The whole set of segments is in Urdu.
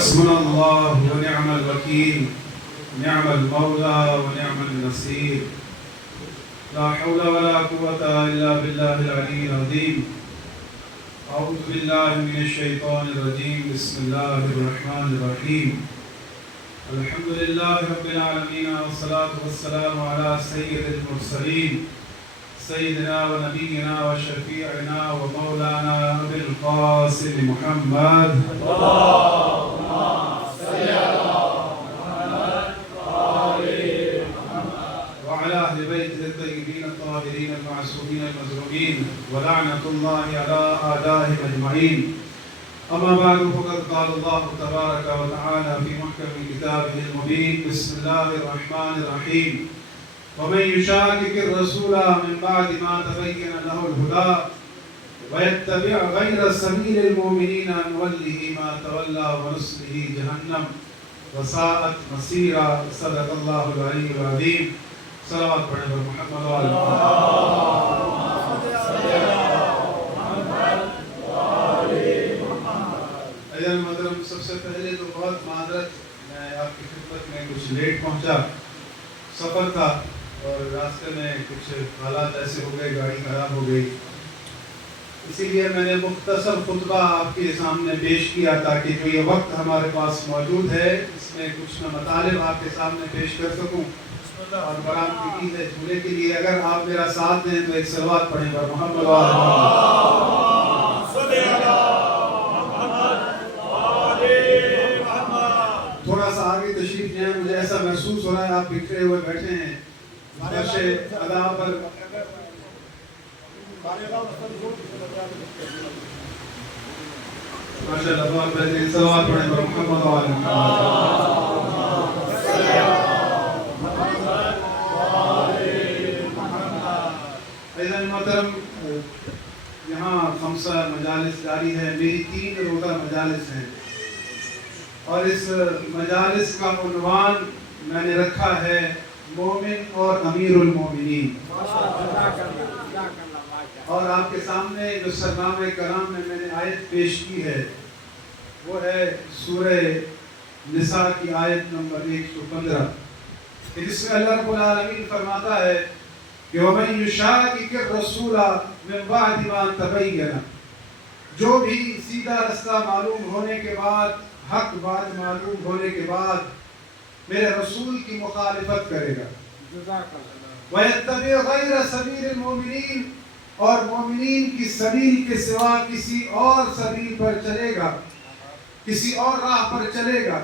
حسبنا الله ونعم الوكيل، نعم المولى ونعم النصير، لا حول ولا قوة إلا بالله العلي العظيم. أعوذ بالله من الشيطان الرجيم. بسم الله الرحمن الرحيم. الحمد لله رب العالمين، والصلاة والسلام على سيد المرسلين سيدنا ونبينا وشفيعنا ومولانا أبي القاسم محمد اللهم صل على محمد وآل محمد وعلى أهل بيته الطيبين الطاهرين المعصومين المظلومين، ولعنة الله على أعدائهم أجمعين. أما بعد، فقد قال الله تبارك وتعالى في محكم كتابه المبين. بسم الله الرحمن الرحيم. ومن يشاقق الرسول من بعد ما تبين له الهدى ويتبع غير سبيل المؤمنين نوله ما تولى ونصله جهنم وساءت مصيرا. صدق الله العلي العظيم. صلوات پڑھیں پر محمد و آل محمد. سب سے پہلے تو بہت معذرت، میں آپ کی خدمت میں کچھ لیٹ پہنچا. سفر تھا اور راستے میں کچھ حالات ایسے ہو گئے، گاڑی خراب ہو گئی. اسی لیے میں نے مختصر خطبہ آپ کے سامنے پیش کیا تاکہ جو یہ وقت ہمارے پاس موجود ہے اس میں کچھ نہ مطالب آپ کے سامنے پیش کر سکوں. اور برام کی ہے جھولے کے لیے اگر آپ میرا ساتھ دیں تو ایک صلوات پڑھیں پر محمد و آل محمد. تھوڑا سا آگے تشریف لیں. مجھے ایسا محسوس ہو رہا ہے آپ بکھرے ہوئے بیٹھے ہیں. ادا پر ماشاءاللہ بہت بہترین. صلوات پڑھیں پر محمد و آل محمد. محترم، یہاں 5 مجالس جاری ہے. میری 3 روزہ مجالس ہیں اور اس مجالس کا عنوان میں نے رکھا ہے مومن اور امیر المومنین. اور آپ کے سامنے جو سرنامہ کرام میں نے آیت پیش کی ہے وہ ہے سورہ نساء کی آیت نمبر 115، جس میں اللہ رب العالمین فرماتا ہے کہ وَمَن يُشَاقِقِ الرَّسُولَ مِن بَعْدِ مَا تَبَيَّنَ، جو بھی سیدھا رستہ معلوم ہونے کے بعد، حق بات معلوم ہونے کے بعد میرے رسول کی مخالفت کرے گا. وَيَتَّبِعْ غَيْرَ سَبِيلِ الْمُؤْمِنِينَ، اور مومنین کی سبیل کے سوا کسی اور سبیل پر چلے گا، کسی اور راہ پر چلے گا.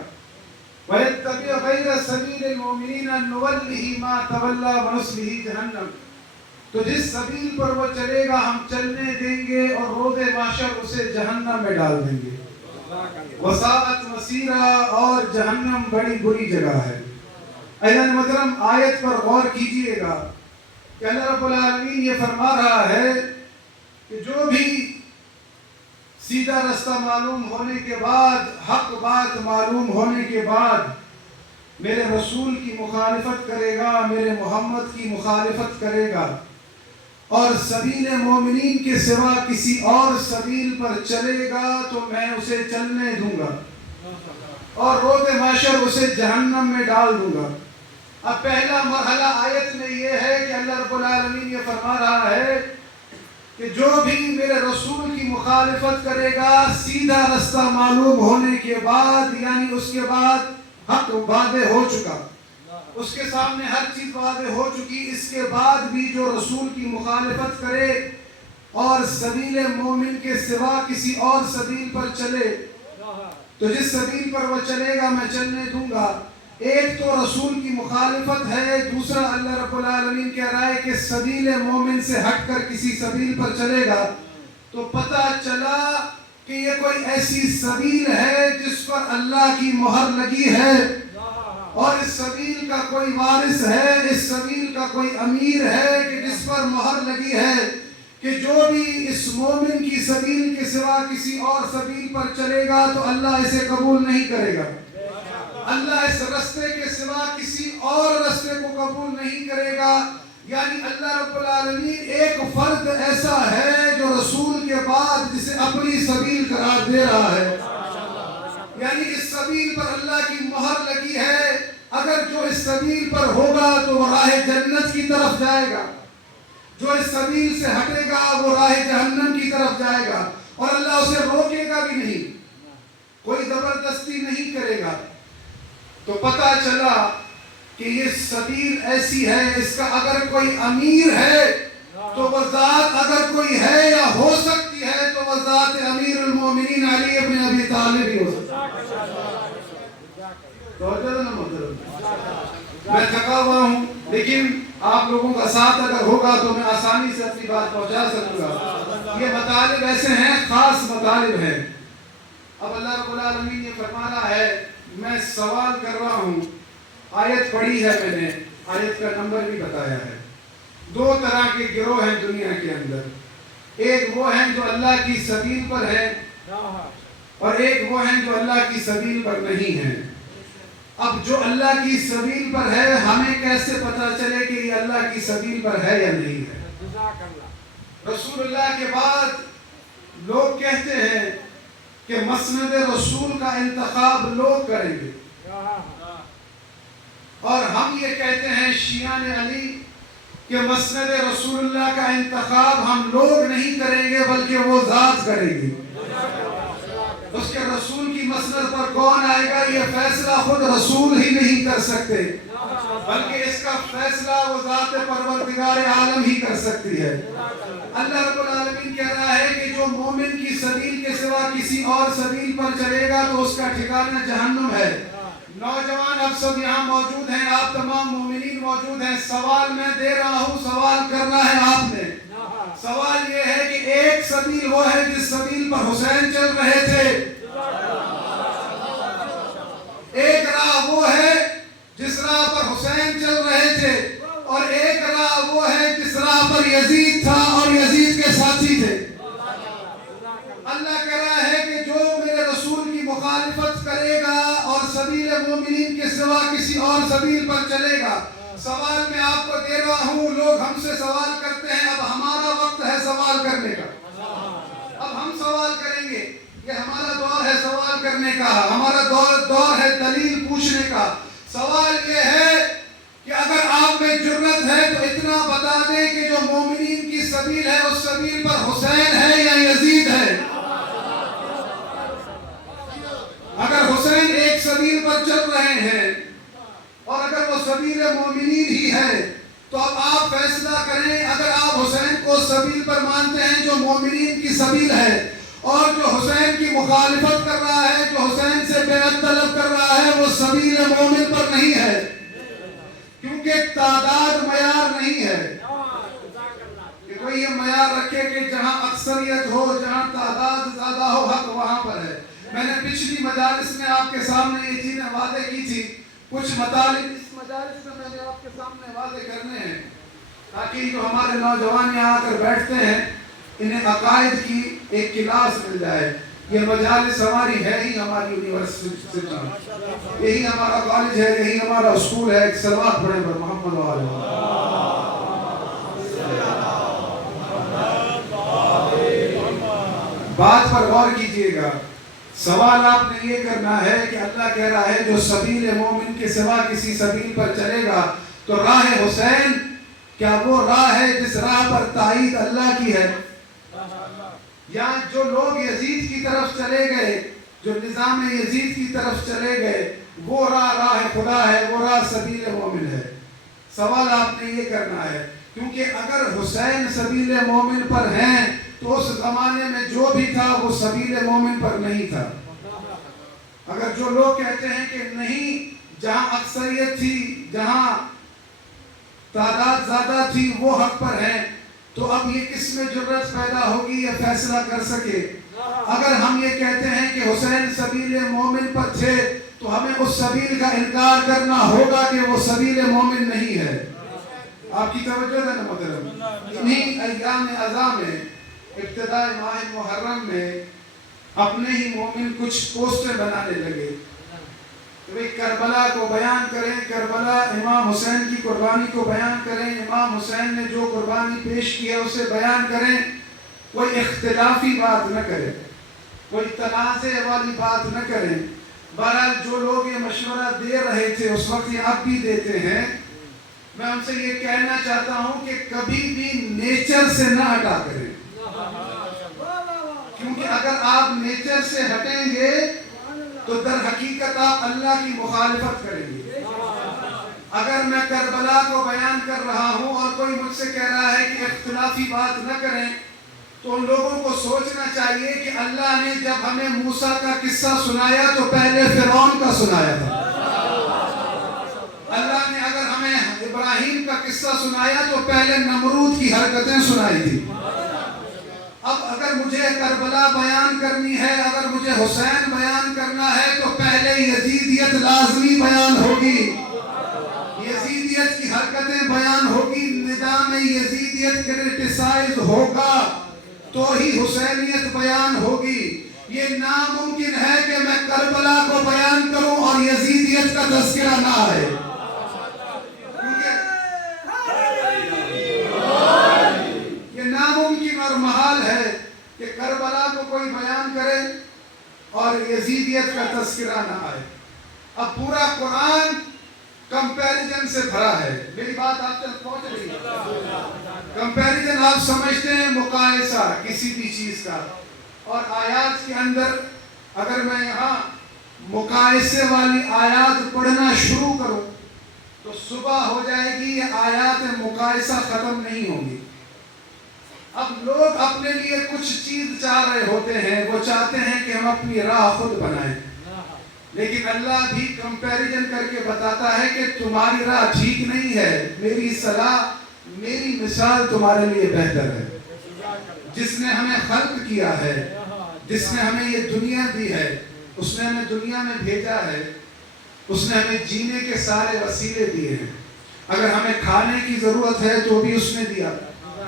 وَيَتَّبِعْ غَيْرَ سَبِيلِ الْمُؤْمِنِينَ نُوَلِّهِ مَا تَوَلَّى وَنُصْلِهِ جَهَنَّمَ، تو جس سبیل پر وہ چلے گا ہم چلنے دیں گے اور روز محشر اسے جہنم میں ڈال دیں گے. وَسَاءَتْ مَصِيرًا، اور جہنم بڑی بری جگہ ہے. ایھا محترم، آیت پر غور کیجئے گا کہ اللہ رب العالمین یہ فرما رہا ہے کہ جو بھی سیدھا رستہ معلوم ہونے کے بعد، حق بات معلوم ہونے کے بعد میرے رسول کی مخالفت کرے گا، میرے محمد کی مخالفت کرے گا اور سبیل مومنین کے سوا کسی اور سبیل پر چلے گا تو میں اسے چلنے دوں گا اور روز محشر اسے جہنم میں ڈال دوں گا. اب پہلا مرحلہ آیت میں یہ ہے کہ اللہ رب العالمین یہ فرما رہا ہے کہ جو بھی میرے رسول کی مخالفت کرے گا سیدھا رستہ معلوم ہونے کے بعد، یعنی اس کے بعد حق واضح ہو چکا، اس کے سامنے ہر چیز واضح ہو چکی، اس کے بعد بھی جو رسول کی مخالفت کرے اور سبیل مومن کے سوا کسی اور سبیل پر چلے تو جس سبیل پر وہ چلے گا میں چلنے دوں گا. ایک تو رسول کی مخالفت ہے، دوسرا اللہ رب العالمین کہہ رہا ہے کہ سبیل مومن سے ہٹ کر کسی سبیل پر چلے گا تو پتہ چلا کہ یہ کوئی ایسی سبیل ہے جس پر اللہ کی مہر لگی ہے اور اس سبیل کا کوئی وارث ہے، اس سبیل کا کوئی امیر ہے کہ جس پر مہر لگی ہے کہ جو بھی اس مومن کی سبیل کے سوا کسی اور سبیل پر چلے گا تو اللہ اسے قبول نہیں کرے گا. اللہ اس رستے کے سوا کسی اور رستے کو قبول نہیں کرے گا. یعنی اللہ رب العالمین ایک فرد ایسا ہے جو رسول کے بعد جسے اپنی سبیل قرار دے رہا ہے. یعنی اس سبیل پر اللہ کی مہر لگی ہے، اگر جو اس سبیل پر ہوگا تو وہ راہ جنت کی طرف جائے گا، جو اس سبیل سے ہٹے گا وہ راہ جہنم کی طرف جائے گا، اور اللہ اسے روکے گا بھی نہیں، کوئی زبردستی نہیں کرے گا۔ تو پتہ چلا کہ یہ سبیل ایسی ہے، اس کا اگر کوئی امیر ہے تو وہ ذات، اگر کوئی ہے یا ہو سکتی ہے تو وہ ذات امیر المومنین علی ابن ابی طالب ہی ہو سکتا ہے۔ میں تھکا ہوا ہوں، لیکن آپ لوگوں کا ساتھ اگر ہوگا تو میں آسانی سے اپنی بات پہنچا سکوں گا۔ یہ مطالب ایسے ہیں، خاص مطالب ہیں۔ اب اللہ رب العالمین نے فرما رہا ہے، میں سوال کر رہا ہوں، آیت پڑھی ہے میں نے، آیت کا نمبر بھی بتایا ہے۔ دو طرح کے گروہ ہیں دنیا کے اندر، ایک وہ ہیں جو اللہ کی سبیل پر ہیں، اور ایک وہ ہیں جو اللہ کی سبیل پر نہیں ہیں۔ اب جو اللہ کی سبیل پر ہے، ہمیں کیسے پتہ چلے کہ یہ اللہ کی سبیل پر ہے یا نہیں ہے؟ رسول اللہ کے بعد لوگ کہتے ہیں کہ مسند رسول کا انتخاب لوگ کریں گے، اور ہم یہ کہتے ہیں شیعان علی کہ مسند رسول اللہ کا انتخاب ہم لوگ نہیں کریں گے بلکہ وہ ذات کریں گی۔ اس کے رسول کی مسند پر کون آئے گا، یہ فیصلہ خود رسول ہی نہیں کر سکتے، بلکہ اس کا فیصلہ وہ ذات پروردگار عالم ہی کر سکتی ہے۔ اللہ رب العالمین کہہ رہا ہے کہ جو مومن کی سبیل کے سوا کسی اور سبیل پر چلے گا تو اس کا ٹھکانہ جہنم ہے۔ نوجوان اب سب یہاں موجود ہیں، آپ تمام مومنین موجود ہیں، سوال میں دے رہا ہوں، سوال کرنا ہے آپ نے۔ سوال یہ ہے کہ ایک سبیل وہ ہے جس سبیل پر حسین چل رہے تھے، ایک راہ وہ ہے جس راہ پر حسین چل رہے تھے، اور ایک راہ وہ ہے جس راہ پر یزید تھا اور یزید کے ساتھی تھے۔ اللہ کہہ رہا ہے کہ جو میرے رسول کی مخالفت کرے گا اور سبیل مومنین کے سوا کسی اور سبیل پر چلے گا، سوال میں آپ کو دے رہا ہوں، لوگ ہم سے سوال کرتے ہیں، اب ہمارا وقت ہے سوال کرنے کا، اب ہم سوال کریں گے، یہ ہمارا دور ہے سوال کرنے کا، ہمارا دور ہے دلیل پوچھنے کا۔ سوال یہ ہے کہ اگر آپ میں جرت ہے تو اتنا بتا دیں کہ جو مومنین کی سبیل ہے اس سبیل پر حسین ہے یا یزید ہے؟ اگر حسین ایک سبیل پر چل رہے ہیں اور اگر وہ سبیل مومنین ہی ہے تو اب آپ فیصلہ کریں، اگر آپ حسین کو سبیل پر مانتے ہیں جو مومنین کی سبیل ہے، اور جو حسین کی مخالفت کر رہا ہے، جو حسین سے بیعت طلب کر رہا ہے، وہ سبیل مومن پر نہیں ہے، کیونکہ تعداد معیار نہیں ہے کہ کوئی یہ معیار رکھے کہ جہاں اکثریت ہو، جہاں تعداد زیادہ ہو، حق وہاں پر ہے۔ میں نے پچھلی مجالس میں آپ کے سامنے یہ چیزیں واضح کی تھی، کچھ مطالب اس مجالس میں نے آپ کے سامنے واضح کرنے ہیں تاکہ جو ہمارے نوجوان یہاں آ کر بیٹھتے ہیں انہیں عقائد کی ایک کلاس مل جائے۔ یہ مجالس ہماری ہے ہی ہماری یونیورسٹی، یہی ہمارا کالج ہے، یہی ہمارا اسکول ہے۔ ایک صلوات پڑھیں پر محمد وآلہ۔ بات پر غور کیجئے گا، سوال آپ نے یہ کرنا ہے کہ اللہ کہہ رہا ہے جو سبیل مومن کے سوا کسی سبیل پر چلے گا تو راہ حسین کیا وہ راہ ہے جس راہ پر تائید اللہ کی ہے؟ یا جو لوگ یزید کی طرف چلے گئے، جو نظام یزید کی طرف چلے گئے، وہ راہ خدا ہے، وہ راہ سبیل مومن ہے؟ سوال آپ نے یہ کرنا ہے، کیونکہ اگر حسین سبیل مومن پر ہیں تو اس زمانے میں جو بھی تھا وہ سبیل مومن پر نہیں تھا۔ اگر جو لوگ کہتے ہیں کہ نہیں، جہاں اکثریت تھی، جہاں تعداد زیادہ تھی وہ حق پر ہیں، تو اب یہ کس میں جرت پیدا ہوگی یہ فیصلہ کر سکے؟ اگر ہم یہ کہتے ہیں کہ حسین سبیل مومن پر تھے تو ہمیں اس سبیل کا انکار کرنا ہوگا کہ وہ سبیل مومن نہیں ہے۔ آپ کی توجہ ہے نا محترم؟ انہی ایام ازاں میں، ابتداء ماہ محرم میں اپنے ہی مومن کچھ پوسٹر بنانے لگے کہ کربلا کو بیان کریں، کربلا امام حسین کی قربانی کو بیان کریں، امام حسین نے جو قربانی پیش کیا اسے بیان کریں، کوئی اختلافی بات نہ کریں، کوئی تنازع والی بات نہ کریں، بہرحال جو لوگ یہ مشورہ دے رہے تھے اس وقت یہ اب بھی دیتے ہیں، میں ان سے یہ کہنا چاہتا ہوں کہ کبھی بھی نیچر سے نہ ہٹا کریں، کیونکہ اگر آپ نیچر سے ہٹیں گے تو در حقیقت آپ اللہ کی مخالفت کریں گے۔ اگر میں کربلا کو بیان کر رہا ہوں اور کوئی مجھ سے کہہ رہا ہے کہ اختلافی بات نہ کریں، تو ان لوگوں کو سوچنا چاہیے کہ اللہ نے جب ہمیں موسیٰ کا قصہ سنایا تو پہلے فرعون کا سنایا تھا، اللہ نے اگر ہمیں ابراہیم کا قصہ سنایا تو پہلے نمرود کی حرکتیں سنائی تھی۔ اب اگر مجھے کربلا بیان کرنی ہے، اگر مجھے حسین بیان کرنا ہے تو پہلے یزیدیت لازمی بیان ہوگی، یزیدیت کی حرکتیں بیان ہوگی، نظام یزیدیت کرٹیسائز ہوگا تو ہی حسینیت بیان ہوگی۔ یہ ناممکن ہے کہ میں کربلا کو بیان کروں اور یزیدیت کا تذکرہ نہ آئے، یہ ناممکن اور محال ہے کہ کربلا کو کوئی بیان کرے اور یزیدیت کا تذکرہ نہ آئے۔ اب پورا قرآن کمپیریزن سے بھرا ہے، میری بات آپ تک پہنچ رہی ہے؟ کمپیریزن آپ سمجھتے ہیں مقایسہ کسی بھی چیز کا، اور آیات کے اندر اگر میں یہاں مقایسے والی آیات پڑھنا شروع کروں تو صبح ہو جائے گی، یہ آیات مقایسہ ختم نہیں ہوں گی۔ اب لوگ اپنے لیے کچھ چیز چاہ رہے ہوتے ہیں، وہ چاہتے ہیں کہ ہم اپنی راہ خود بنائیں، لیکن اللہ بھی کمپیریزن کر کے بتاتا ہے کہ تمہاری راہ ٹھیک نہیں ہے، میری صلاح، میری مثال تمہارے لیے بہتر ہے۔ جس نے ہمیں خلق کیا ہے، جس نے ہمیں یہ دنیا دی ہے، اس نے ہمیں دنیا میں بھیجا ہے، اس نے ہمیں جینے کے سارے وسیلے دیے ہیں۔ اگر ہمیں کھانے کی ضرورت ہے تو بھی اس نے دیا،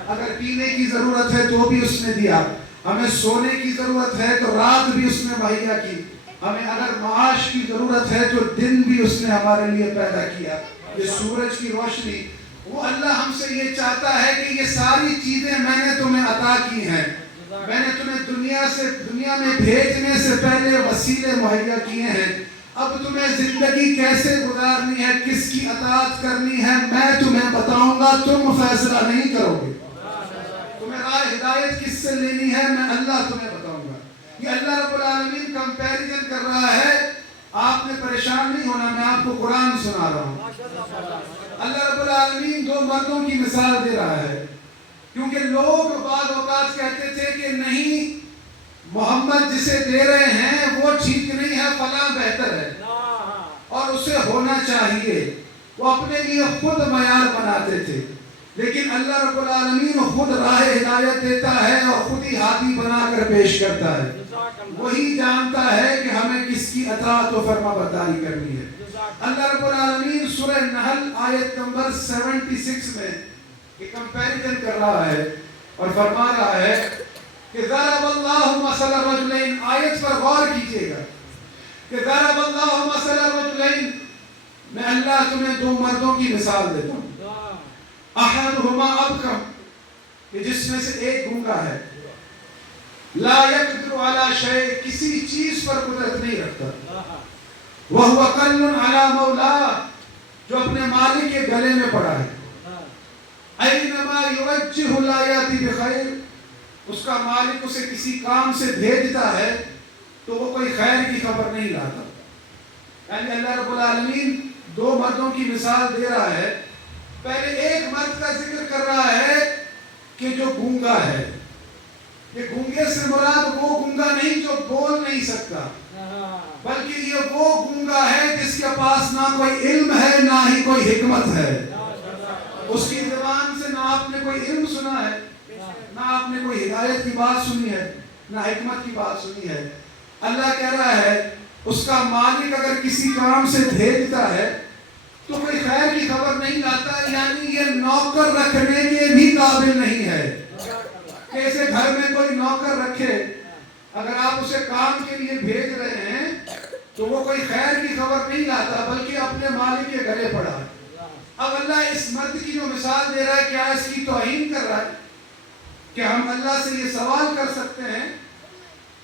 اگر پینے کی ضرورت ہے تو بھی اس نے دیا، ہمیں سونے کی ضرورت ہے تو رات بھی اس نے مہیا کی، ہمیں اگر معاش کی ضرورت ہے تو دن بھی اس نے ہمارے لیے پیدا کیا۔ یہ سورج کی روشنی، وہ اللہ ہم سے یہ چاہتا ہے کہ یہ ساری چیزیں میں نے تمہیں عطا کی ہیں، میں نے تمہیں دنیا میں بھیجنے سے پہلے وسیلے مہیا کیے ہیں، اب تمہیں زندگی کیسے گزارنی ہے، کس کی اطاعت کرنی ہے، میں تمہیں بتاؤں گا، تم فیصلہ نہیں کرو گے۔ تمہیں راہ ہدایت کس سے لینی ہے، میں اللہ تمہیں بتاؤں گا۔ یہ اللہ رب العالمین کمپیریزن کر رہا ہے، آپ نے پریشان نہیں ہونا، میں آپ کو قرآن سنا رہا ہوں۔ اللہ رب العالمین دو مردوں کی مثال دے رہا ہے، کیونکہ لوگ بعض اوقات کہتے تھے کہ نہیں، محمد جسے دے رہے ہیں وہ ٹھیک نہیں ہے، فلاں بہتر ہے اور اسے ہونا چاہیے، وہ اپنے لیے خود معیار بناتے تھے، لیکن اللہ رب العالمین خود راہ ہدایت دیتا ہے اور خود ہی ہادی بنا کر پیش کرتا ہے، وہی جانتا ہے کہ ہمیں کس کی اطاعت و فرما برداری کرنی ہے۔ اللہ رب العالمین سورہ نحل آیت نمبر 76 میں ایک کمپیریزن کر رہا ہے اور فرما رہا ہے کہ ضرب اللہ مثل رجلین، آیت پر غور کیجئے گا کہ ضرب اللہ مثل رجلین، میں اللہ تمہیں دو مردوں کی مثال دیتا ہوں، احدہما ابکم، کہ جس میں سے ایک گونگا ہے، لا یقدر علی شیء، کسی چیز پر قدرت نہیں رکھتا، وہو کل علی مولا، جو اپنے مالک کے گلے میں پڑا ہے، اینما یوجہ لا یاتی بخیر، اس کا مالک اسے کسی کام سے بھیجتا ہے تو وہ کوئی خیر کی خبر نہیں لاتا۔ یعنی اللہ رب العالمین دو مردوں کی مثال دے رہا ہے، پہلے ایک مرد کا ذکر کر رہا ہے کہ جو گونگا ہے، یہ گونگے سے مراد وہ گونگا نہیں جو بول نہیں سکتا، بلکہ یہ وہ گونگا ہے جس کے پاس نہ کوئی علم ہے نہ ہی کوئی حکمت ہے، اس کی زبان سے نہ آپ نے کوئی علم سنا ہے، نہ آپ نے کوئی ہدایت کی بات سنی ہے، نہ حکمت کی بات سنی ہے۔ اللہ کہہ رہا ہے اس کا مالک اگر کسی کام سے بھیجتا ہے تو کوئی خیر کی خبر نہیں لاتا، یعنی یہ نوکر رکھنے کے بھی قابل نہیں ہے۔ کیسے گھر میں کوئی نوکر رکھے، اگر آپ اسے کام کے لیے بھیج رہے ہیں تو وہ کوئی خیر کی خبر نہیں لاتا بلکہ اپنے مالک کے گلے پڑا ہے۔ اب اللہ اس مرد کی جو مثال دے رہا ہے، کیا اس کی توہین کر رہا ہے کہ ہم اللہ سے یہ سوال کر سکتے ہیں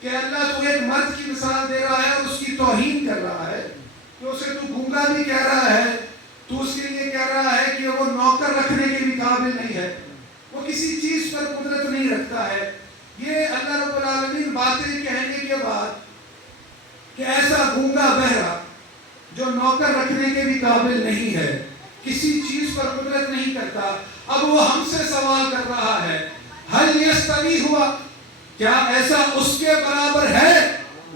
کہ اللہ تو ایک مرد کی مثال دے رہا ہے اور اس کی توہین کر رہا ہے کہ اسے تو گونگا بھی کہہ رہا ہے، تو اس کے لیے کہہ رہا ہے کہ وہ نوکر رکھنے کے بھی قابل نہیں ہے، وہ کسی چیز پر قدرت نہیں رکھتا ہے۔ یہ اللہ رب العالمین باتیں کہنے کے بعد کہ ایسا گونگا بہرا جو نوکر رکھنے کے بھی قابل نہیں ہے، کسی چیز پر قدرت نہیں کرتا، اب وہ ہم سے سوال کر رہا ہے حل یستوی ہوا، کیا ایسا اس کے برابر ہے؟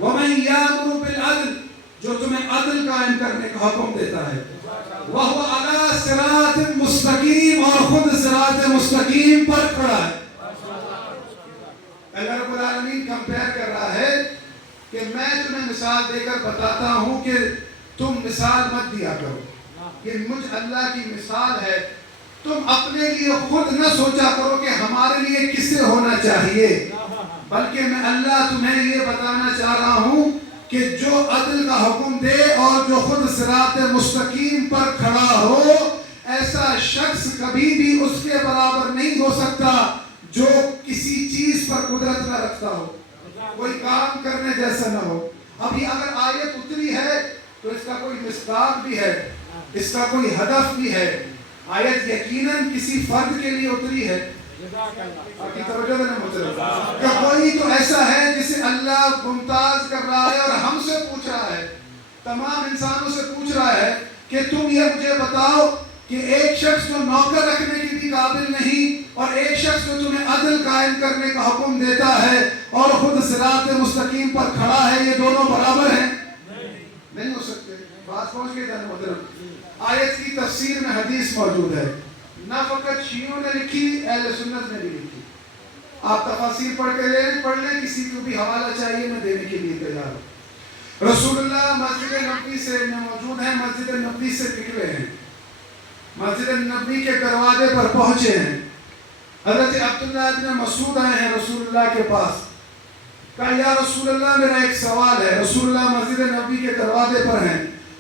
وَمَن یَأْمُرُ بِالْعَدْلِ، جو تمہیں عدل قائم کرنے کا حکم دیتا ہے، وَهُوَ عَلَىٰ صِرَاطٍ مُسْتَقِيمٍ، اور خود صراط مستقیم پر کھڑا ہے۔ اللہ رب العالمین کمپیئر کر رہا ہے کہ میں تمہیں مثال دے کر بتاتا ہوں کہ تم مثال مت دیا کرو، یہ مجھ اللہ کی مثال ہے، تم اپنے لیے خود نہ سوچا کرو کہ ہمارے لیے کس سے ہونا چاہیے، بلکہ میں اللہ تمہیں یہ بتانا چاہ رہا ہوں کہ جو عدل کا حکم دے اور جو خود صراط مستقیم پر کھڑا ہو، ایسا شخص کبھی بھی اس کے برابر نہیں ہو سکتا جو کسی چیز پر قدرت نہ رکھتا ہو، کوئی کام کرنے جیسا نہ ہو۔ ابھی اگر آیت اتری ہے تو اس کا کوئی مصداق بھی ہے، اس کا کوئی ہدف بھی ہے، آیت یقیناً کسی فرد کے لیے اتری ہے۔ آپ کی توجہ دینا مطلب کہ کوئی تو ایسا ہے جسے اللہ ممتاز کر رہا ہے اور ہم سے پوچھ رہا ہے، تمام انسانوں سے پوچھ رہا ہے کہ تم یہ مجھے بتاؤ کہ ایک شخص جو نوکر رکھنے کی بھی قابل نہیں اور ایک شخص جو تمہیں عدل قائم کرنے کا حکم دیتا ہے اور خود صراط مستقیم پر کھڑا ہے، یہ دونوں برابر ہیں؟ نہیں ہو سکتے۔ بات پہنچ گئی جانے محترم۔ آیت کی تفسیر میں حدیث موجود ہے، نہ فقط شیعوں نے لکھی، اہل سنت نے بھی لکھی۔ آپ تفاسیر پڑھ لیں، کسی کو بھی حوالہ چاہیے میں دینے کے لیے تیار ہوں۔ رسول اللہ مسجد نبوی سے موجود ہیں، مسجد نبوی سے نکلے ہیں، مسجد نبوی کے دروازے پر پہنچے ہیں، حضرت عبداللہ ابن مسعود آئے ہیں رسول اللہ کے پاس، کہا یا رسول اللہ میرا ایک سوال ہے۔ رسول اللہ مسجد نبوی کے دروازے پر ہیں،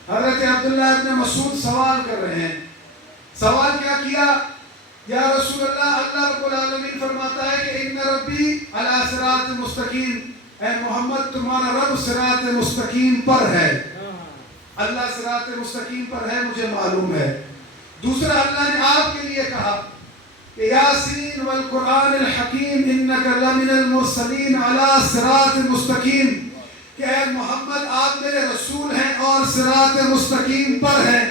حضرت عبداللہ ابن مسعود سوال کر رہے ہیں۔ سوال کیا کیا؟ یا رسول اللہ، اللہ رب العالمین فرماتا ہے کہ ان ربی علی صراط مستقیم، اے محمد تمہارا رب صراط مستقیم پر ہے، اللہ صراط مستقیم پر ہے مجھے معلوم ہے۔ دوسرا اللہ نے آپ کے لیے کہا کہ یاسین والقرآن الحکیم انک لمن المرسلین علی صراط مستقیم، کہ اے محمد آپ میرے رسول ہیں اور صراط مستقیم پر ہیں۔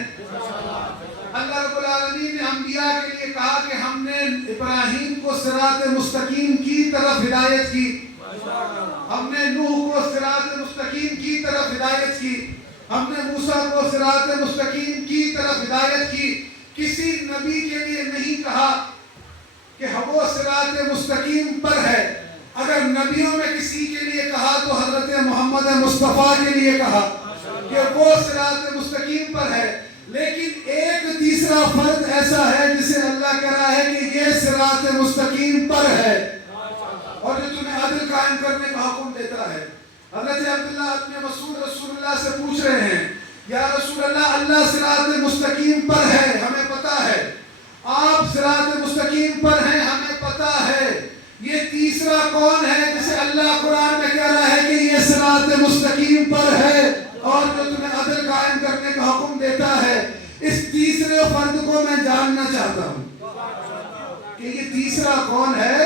اللہ رب العالمین نے انبیاء کے لیے کہا کہ ہم نے ابراہیم کو صراط مستقیم کی طرف ہدایت کی، ہم نے نوح کو صراط مستقیم کی طرف ہدایت کی، ہم نے موسیٰ کو صراط مستقیم کی طرف ہدایت کی۔ کسی نبی کے لیے نہیں کہا کہ وہ صراط مستقیم پر ہے۔ اگر نبیوں میں کسی کے لیے کہا تو حضرت محمد مصطفیٰ کے لیے کہا کہ وہ صراط مستقیم پر ہے، لیکن ایک تیسرا فرد ایسا ہے جسے اللہ کہہ رہا ہے کہ یہ صراط مستقیم پر ہے اور جو تمہیں عدل قائم کرنے کا حکم دیتا ہے۔ حضرت عبداللہ ابن مسعود رسول اللہ سے پوچھ رہے ہیں یا رسول اللہ، اللہ صراط مستقیم پر ہے ہمیں پتا ہے، آپ صراط مستقیم پر ہیں ہمیں پتا ہے، یہ تیسرا کون ہے جسے اللہ قرآن میں کہہ رہا ہے کہ یہ صراط مستقیم پر ہے اور جو تمہیں عدل قائم کرنے کا حکم دیتا ہے؟ اس تیسرے فرد کو میں جاننا چاہتا ہوں کہ یہ تیسرا کون ہے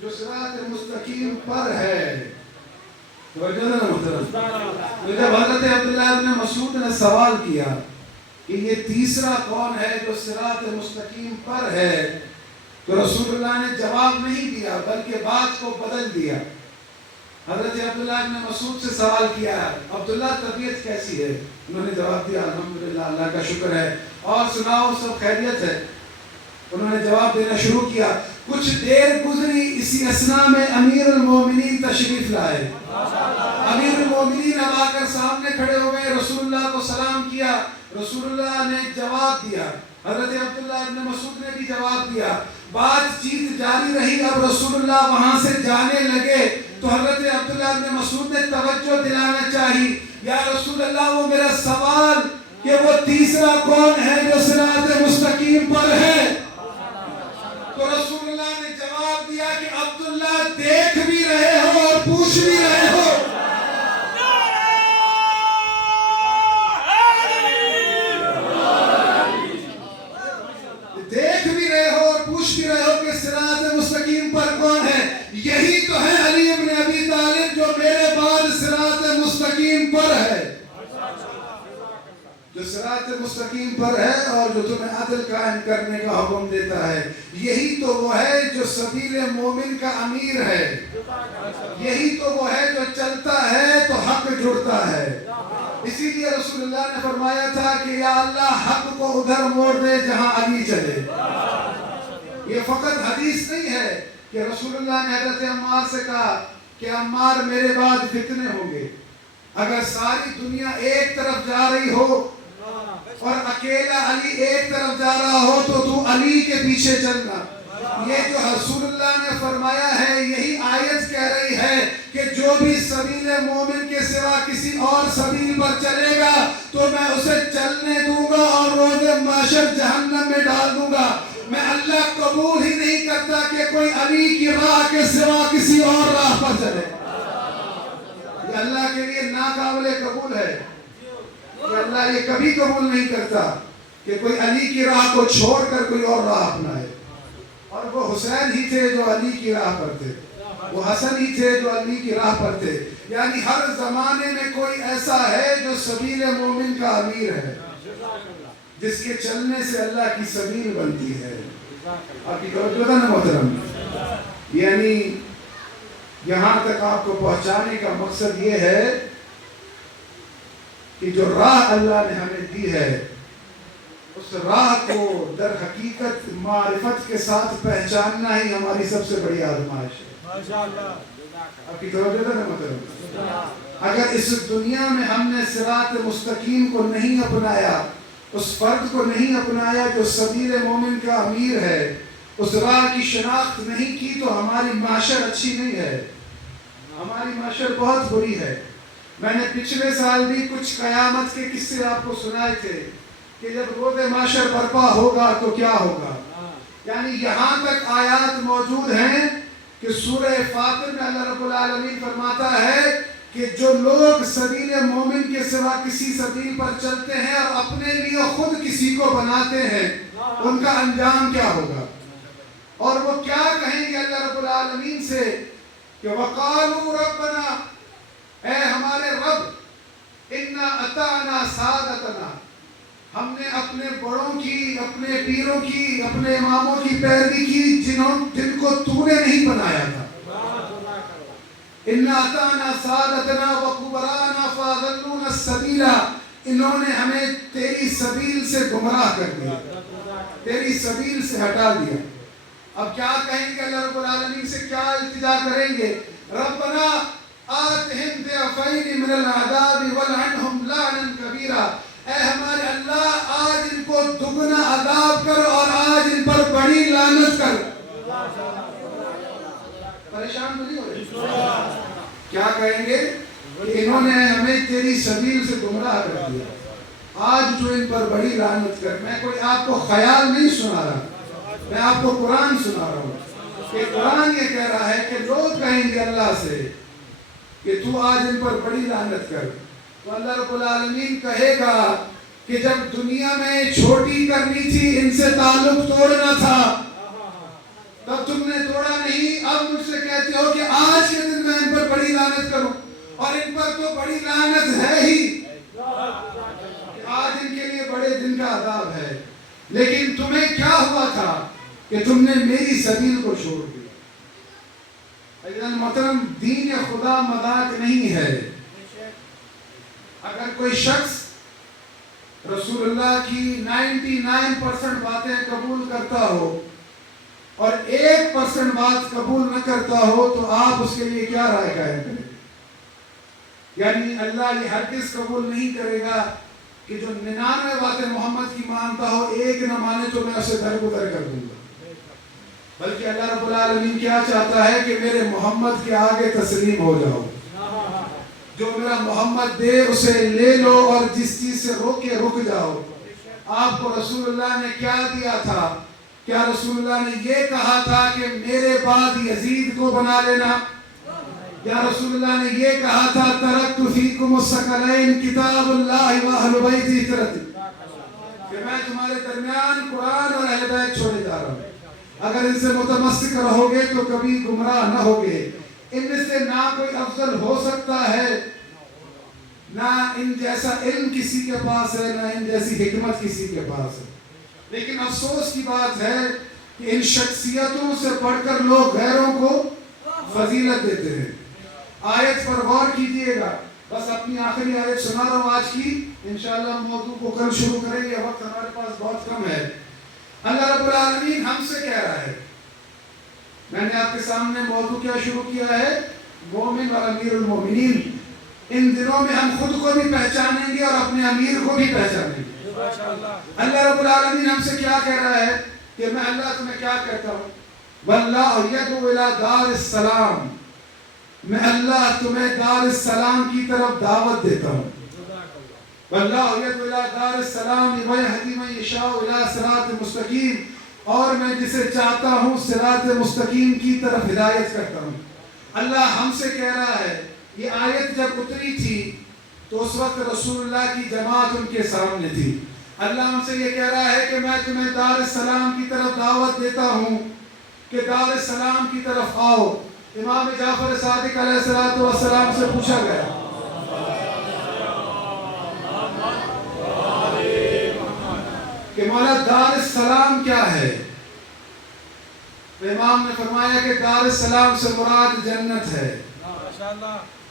جو صراط مستقیم پر ہے۔ تو جب حضرت عبداللہ ابن مسعود نے سوال کیا کہ یہ تیسرا کون ہے جو صراط مستقیم پر ہے، تو رسول اللہ نے جواب نہیں دیا بلکہ بات کو بدل دیا۔ حضرت عبداللہ ابن مسعود سے سوال کیا عبداللہ طبیعت کیسی ہے؟ انہوں نے جواب دیا الحمدللہ اللہ کا شکر ہے، اور سناؤ سب خیریت ہے؟ انہوں نے جواب دینا شروع کیا۔ کچھ دیر گزری، اسی اثناء میں امیر المومنین تشریف لائے۔ امیر المومنین اب آ کر سامنے کھڑے ہو گئے، رسول اللہ کو سلام کیا، رسول اللہ نے جواب دیا، حضرت عبداللہ ابن مسعود نے بھی جواب دیا، بات چیت جاری رہی۔ اب رسول اللہ وہاں سے جانے لگے تو حضرت عبداللہ ابن مسعود نے توجہ دلانا چاہی، یا رسول اللہ وہ میرا سوال کہ وہ تیسرا کون ہے جو صراط مستقیم پر ہے؟ تو رسول اللہ نے جواب دیا کہ عبداللہ دیکھ بھی رہے ہو اور پوچھ بھی رہے ہو، دیکھ بھی رہے ہو اور پوچھ بھی رہے ہو کہ صراط مستقیم پر کون ہے؟ یہی تو ہے علی ابن ابی طالب جو میرے بعد صراط مستقیم پر ہے، جو صراط مستقیم پر ہے اور جو تمہیں عدل قائم کرنے کا حکم دیتا ہے۔ یہی تو وہ ہے جو سبیل مومن کا امیر ہے، یہی تو وہ ہے جو چلتا ہے تو حق جڑتا ہے۔ اسی لیے رسول اللہ نے فرمایا تھا کہ یا اللہ حق کو ادھر موڑ دے جہاں علی چلے۔ یہ فقط حدیث نہیں ہے کہ رسول اللہ نے حضرت عمار سے کہا کہ عمار میرے بعد فتنے ہوں گے، اگر ساری دنیا ایک طرف جا رہی ہو اور اکیلا علی ایک طرف جا رہا ہو تو علی کے پیچھے چلنا۔ یہ جو رسول اللہ نے فرمایا ہے یہی آیت کہہ رہی ہے کہ جو بھی سبیل مومن کے سوا کسی اور سبیل پر چلے گا تو میں اسے چلنے دوں گا اور روز محشر جہنم میں ڈال دوں گا۔ میں اللہ قبول ہی نہیں کرتا کہ کوئی علی کی راہ کے سوا کسی اور راہ پر چلے۔ یہ اللہ کے لیے ناقابل قبول ہے کہ اللہ یہ کبھی قبول نہیں کرتا کہ کوئی علی کی راہ کو چھوڑ کر کوئی اور راہ اپنائے۔ اور وہ حسین ہی تھے جو علی کی راہ پر تھے، وہ حسن ہی تھے جو علی کی راہ پر تھے۔ یعنی ہر زمانے میں کوئی ایسا ہے جو سبیل مومن کا امیر ہے، جس کے چلنے سے اللہ کی سبیل بنتی ہے۔ آپ کی توجہ ہے نا محترم؟ یعنی یہاں تک آپ کو پہنچانے کا مقصد یہ ہے کہ جو راہ اللہ نے ہمیں دی ہے اس راہ کو در حقیقت معرفت کے ساتھ پہچاننا ہی ہماری سب سے بڑی آزمائش ہے۔ آپ کی توجہ ہے نا محترم؟ اگر اس دنیا میں ہم نے صراط مستقیم کو نہیں اپنایا، اس فرد کو نہیں اپنایا جو سبیل مومن کا امیر ہے، اس راہ کی شناخت نہیں کی تو ہماری معاشر اچھی نہیں ہے، ہماری معاشر بہت بری ہے۔ میں نے پچھلے سال بھی کچھ قیامت کے قصے آپ کو سنائے تھے کہ جب روز محشر برپا ہوگا تو کیا ہوگا۔ یعنی یہاں تک آیات موجود ہیں کہ سورہ فاطر میں اللہ رب العالمین فرماتا ہے کہ جو لوگ سبیل مومن کے سوا کسی سبیل پر چلتے ہیں اور اپنے لیے خود کسی کو بناتے ہیں ان کا انجام کیا ہوگا۔ اور وہ کیا کہیں گے اللہ رب العالمین سے کہ وَقَالُوا رَبَّنَا، اے ہمارے رب، اِنَّا أَطَعْنَا سَادَتَنَا، ہم نے اپنے بڑوں کی، اپنے پیروں کی، اپنے اماموں کی پیروی کی جن کو تو نے نہیں بنایا تھا۔ اِنَّا أَطَعْنَا سَادَتَنَا وَكُبَرَانَا فَأَضَلُّونَا السَّبِيلَ، انہوں نے ہمیں تیری سبیل سے گمراہ کر دیا، تیری سبیل سے ہٹا دیا۔ اب کیا کہیں گے اللہ رب العالمین سے، کیا التجا کریں گے؟ ربنا آتہم ضعفین من العذاب والعنہم لعنا کبیرا، اے ہمارے اللہ آج ان کو دگنا عذاب کر اور آج ان پر بڑی لعنت کر۔ پریشان نہیں ہو رہے؟ کیا کہیں گے کہ انہوں نے ہمیں تیری سبیل سے گمراہ کر دیا، آج جو ان پر بڑی لعنت کر۔ میں کوئی آپ کو خیال نہیں سنا رہا، میں آپ کو قرآن سنا رہا ہوں کہ قرآن یہ کہہ رہا ہے کہ لوگ کہیں گے اللہ سے کہ تو آج ان پر بڑی لعنت کر۔ تو اللہ رب العالمین کہے گا کہ جب دنیا میں چھوٹی کرنی تھی، ان سے تعلق توڑنا تھا، تب تم نے توڑا نہیں، اب مجھ سے کہتے ہو کہ آج کے دن میں ان پر بڑی لعنت کروں، اور ان پر تو بڑی لعنت ہے ہی کہ آج ان کے لیے بڑے دن کا عذاب ہے۔ لیکن تمہیں کیا ہوا تھا کہ تم نے میری سبیل کو چھوڑ دیا۔ ایدن محترم، دین خدا مذاق نہیں ہے۔ اگر کوئی شخص رسول اللہ کی 99% باتیں قبول کرتا ہو اور 1% بات قبول نہ کرتا ہو تو آپ اس کے لیے کیا رائے قائم کریں؟ یعنی اللہ یہ ہرگز قبول نہیں کرے گا کہ جو 99 باتیں محمد کی مانتا ہو، ایک نہ مانے تو میں اسے درگزر کر دوں گا۔ بلکہ اللہ رب العالمین کیا چاہتا ہے کہ میرے محمد کے آگے تسلیم ہو جاؤ، جو میرا محمد دے اسے لے لو اور جس چیز سے روکے رک جاؤ۔ آپ کو رسول اللہ نے کیا دیا تھا؟ کیا رسول اللہ نے یہ کہا تھا کہ میرے بعد یزید کو بنا لینا؟ یا رسول اللہ نے یہ کہا تھا ترکت فیکم الثقلین کتاب اللہ و اہل بیت عترتی، کہ میں تمہارے درمیان قرآن اور اہل بیت چھوڑے جا رہا ہوں، اگر ان سے متمسک رہو گے تو کبھی گمراہ نہ ہوگے۔ ان میں سے نہ کوئی افضل ہو سکتا ہے، نہ ان جیسا علم کسی کے پاس ہے، نہ ان جیسی حکمت کسی کے پاس ہے۔ لیکن افسوس کی بات ہے کہ ان شخصیتوں سے پڑھ کر لوگ غیروں کو فضیلت دیتے ہیں۔ آیت پر غور کیجئے گا، بس اپنی آخری آیت سنا رہا ہوں آج کی، انشاءاللہ موضوع کو کل شروع کریں گے، وقت ہمارے پاس بہت کم ہے۔ اللہ رب العالمین ہم سے کہہ رہا ہے، میں نے آپ کے سامنے موضوع کیا شروع کیا ہے؟ مومن اور امیر المومنین۔ ان دنوں میں ہم خود کو بھی پہچانیں گے اور اپنے امیر کو بھی پہچانیں گے۔ اللہ رب العالمین ہم سے کیا کہہ رہا ہے کہ میں اللہ تمہیں کیا کہتا ہوں؟ واللہ یدعو الی دار السلام، میں اللہ تمہیں دار السلام کی طرف دعوت دیتا ہوں۔ واللہ یدعو الی دار السلام ویہدی من یشاء الی صراط مستقیم، اور میں جسے چاہتا ہوں صراط مستقیم کی طرف ہدایت کرتا ہوں۔ اللہ ہم سے کہہ رہا ہے، یہ آیت جب اتری تھی تو اس وقت رسول اللہ کی جماعت ان کے سامنے تھی۔ اللہ ہم سے یہ کہہ رہا ہے کہ میں تمہیں دار السلام کی طرف دعوت دیتا ہوں کہ دار السلام کی طرف آؤ۔ امام جعفر صادق علیہ السلام سے پوچھا گیا کہ مولا دار السلام کیا ہے؟ امام نے فرمایا کہ دار السلام سے مراد جنت ہے۔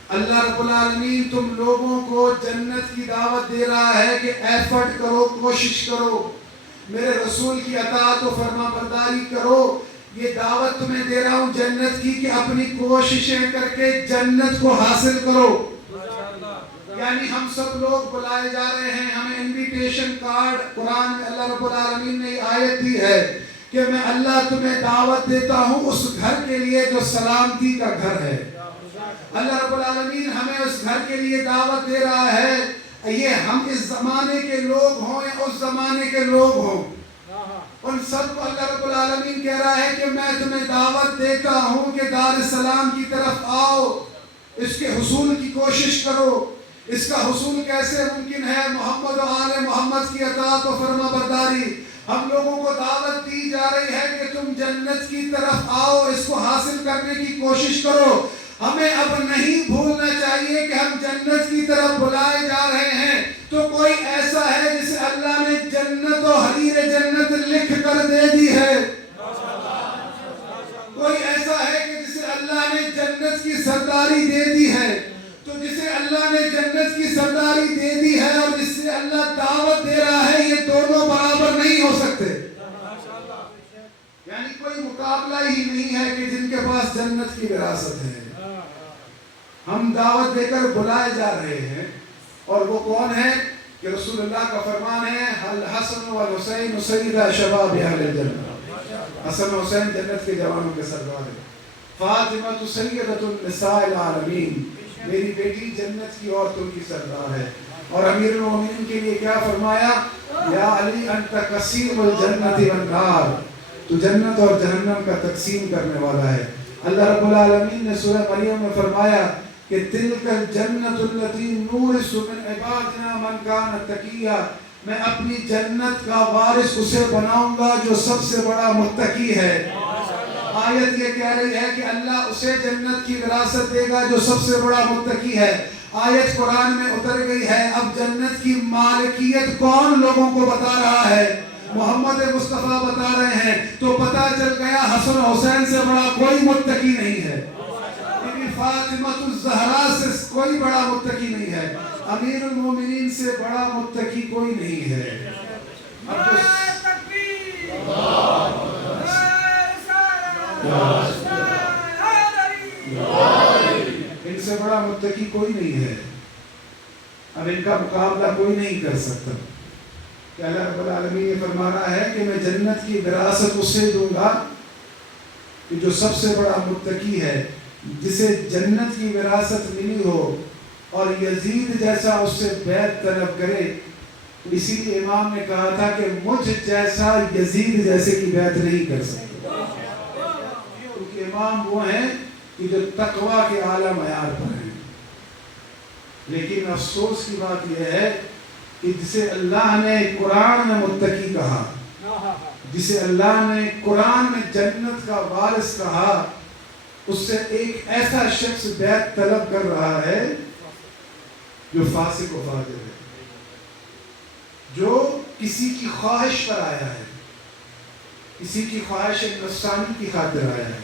اللہ رب العالمین تم لوگوں کو جنت کی دعوت دے رہا ہے کہ ایفرٹ کرو، کوشش کرو، میرے رسول کی اطاعت و فرما برداری کرو۔ یہ دعوت تمہیں دے رہا ہوں جنت کی کہ اپنی کوششیں کر کے جنت کو حاصل کرو۔ یعنی ہم سب لوگ بلائے جا رہے ہیں، ہمیں انویٹیشن کارڈ قرآن میں اللہ رب العالمین نے آیت دی ہے کہ میں اللہ تمہیں دعوت دیتا ہوں اس گھر کے لیے جو سلامتی کا گھر ہے۔ اللہ رب العالمین ہمیں اس گھر کے لیے دعوت دے رہا ہے، یہ ہم اس زمانے کے لوگ ہوں یا اس زمانے کے لوگ ہوں، ان سب کو اللہ رب العالمین کہہ رہا ہے کہ میں تمہیں دعوت دیتا ہوں کہ دار السلام کی طرف آؤ، اس کے حصول کی کوشش کرو۔ اس کا حصول کیسے ممکن ہے؟ محمد و آل محمد کی اطاعت و فرما برداری۔ ہم لوگوں کو دعوت دی جا رہی ہے کہ تم جنت کی طرف آؤ، اس کو حاصل کرنے کی کوشش کرو۔ ہمیں اب نہیں بھولنا چاہیے کہ ہم جنت کی طرف بلائے جا رہے ہیں، تو کوئی ایسا ہے جسے اللہ نے جنت و حریر جنت لکھ کر دے دی ہے، کوئی ایسا ہے کہ جسے اللہ نے جنت کی سرداری دے دی ہے، تو جسے اللہ نے جنت کی سرداری دے دی ہے اور جس سے اللہ دعوت دے رہا ہے، یہ دونوں برابر نہیں ہو سکتے۔ یعنی کوئی مقابلہ ہی نہیں ہے کہ جن کے پاس جنت کی وراثت ہے۔ ہم دعوت دے کر بلائے جا رہے ہیں، اور وہ کون ہے کہ رسول اللہ کا فرمان ہے الحسن والحسین سیدا شباب اہل الجنہ، حسن و حسین جنت کے جوانوں کے سردار ہیں۔ فاطمہ سیدۃ النساء العالمین، میری بیٹی جنت کی عورتوں کی سردار ہے۔ اور امیر المومنین کے لیے کیا فرمایا؟ یا علی انت قسیم الجنت والنار، تو جنت اور جہنم کا تقسیم کرنے والا ہے۔ اللہ رب العالمین نے سورہ مریم میں فرمایا کہ تلک الجنت التي نورث من عبادنا من كان تقیا، میں اپنی جنت کا وارث اسے بناؤں گا جو سب سے بڑا متقی ہے۔ آیت یہ کہہ رہی ہے کہ اللہ اسے جنت کی وراثت دے گا جو سب سے بڑا متقی ہے۔ آیت قرآن میں اتر گئی ہے، اب جنت کی مالکیت کون لوگوں کو بتا رہا ہے؟ محمد مصطفیٰ بتا رہے ہیں، تو پتہ چل گیا حسن حسین سے بڑا کوئی متقی نہیں ہے، فاطمہ الزہرا سے کوئی بڑا متقی نہیں ہے، امیر المومنین سے بڑا متقی کوئی نہیں ہے۔ ان سے بڑا متقی کوئی نہیں ہے، اب ان کا مقابلہ کوئی نہیں کر سکتا۔ کہ اللہ رب العالمین یہ فرما رہا ہے کہ میں جنت کی وراثت اسے دوں گا کہ جو سب سے بڑا متقی ہے، جسے جنت کی وراثت ملی ہو اور یزید جیسا اس سے بیعت طلب کرے اسی لیے امام نے کہا تھا کہ مجھ جیسا یزید جیسے کی بیعت نہیں کر سکتا، کیونکہ امام وہ ہیں کہ جو تقوی کے اعلیٰ معیار پر ہیں۔ لیکن افسوس کی بات یہ ہے کہ جسے اللہ نے قرآن میں متقی کہا، جسے اللہ نے قرآن میں جنت کا وارث کہا، اس سے ایک ایسا شخص بیعت طلب کر رہا ہے جو فاسق و فاجر ہے، جو کسی کی خواہش پر آیا ہے، کسی کی خواہش نفسانی کی خاطر آیا ہے۔